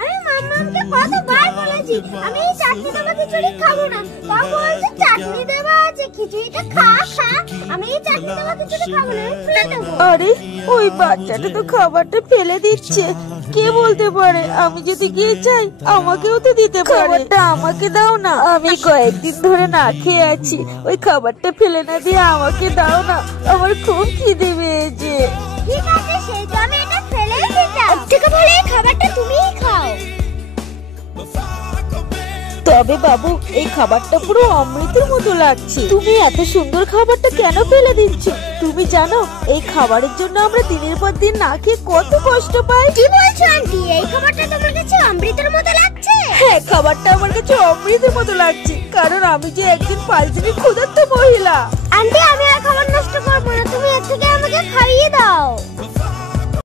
আমি মাম্মামকে কতবার বলেছি আমি এই চাটনি দেওয়া খিচুড়ি খাবো না, তা বলছে চাটনি দেওয়া আছে খিচুড়িটা খা খা। আমি এই চাটনি দেওয়া খিচুড়ি খাবো না, আমি ফেলে দেবো। আরে ওই বাচ্চাটা তো খাবারটা ফেলে দিচ্ছে, কে বলতে পারে আমি যদি গিয়ে চাই আমাকেও তো দিতে পারে। খাবারটা আমাকে দাও না, আমি কয়েকদিন ধরে না খেয়ে আছি, ওই খাবারটা ফেলে না দিয়ে আমাকে দাও না, আমার খুব খিদে পেয়েছে। ঠিক আছে, সেই তো আমি এটা ফেলেই দিতাম, থেকে ভালো এই খাবারটা তুমিই খাও। তবে বাবু এই খাবারটা পুরো অমৃতের মতো লাগছে, তুমি এত সুন্দর খাবারটা কেন ফেলে দিচ্ছ? তুমি জানো এই খাবারের জন্য আমরা দিনের পর দিন না খেয়ে কত কষ্ট পাই। কি বলছো আন্টি, এই খাবারটা তোমার কাছে অমৃতের মতো লাগছে? হ্যাঁ, খাবারটা আমার কাছে অমৃতের মতো লাগছে, কারণ আমি যে একজন পাঁচজনের ক্ষুধার্ত মহিলা। আন্টি আমি আর খাবার নষ্ট করবো না, তুমি এর থেকে আমাকে খাইয়ে দাও।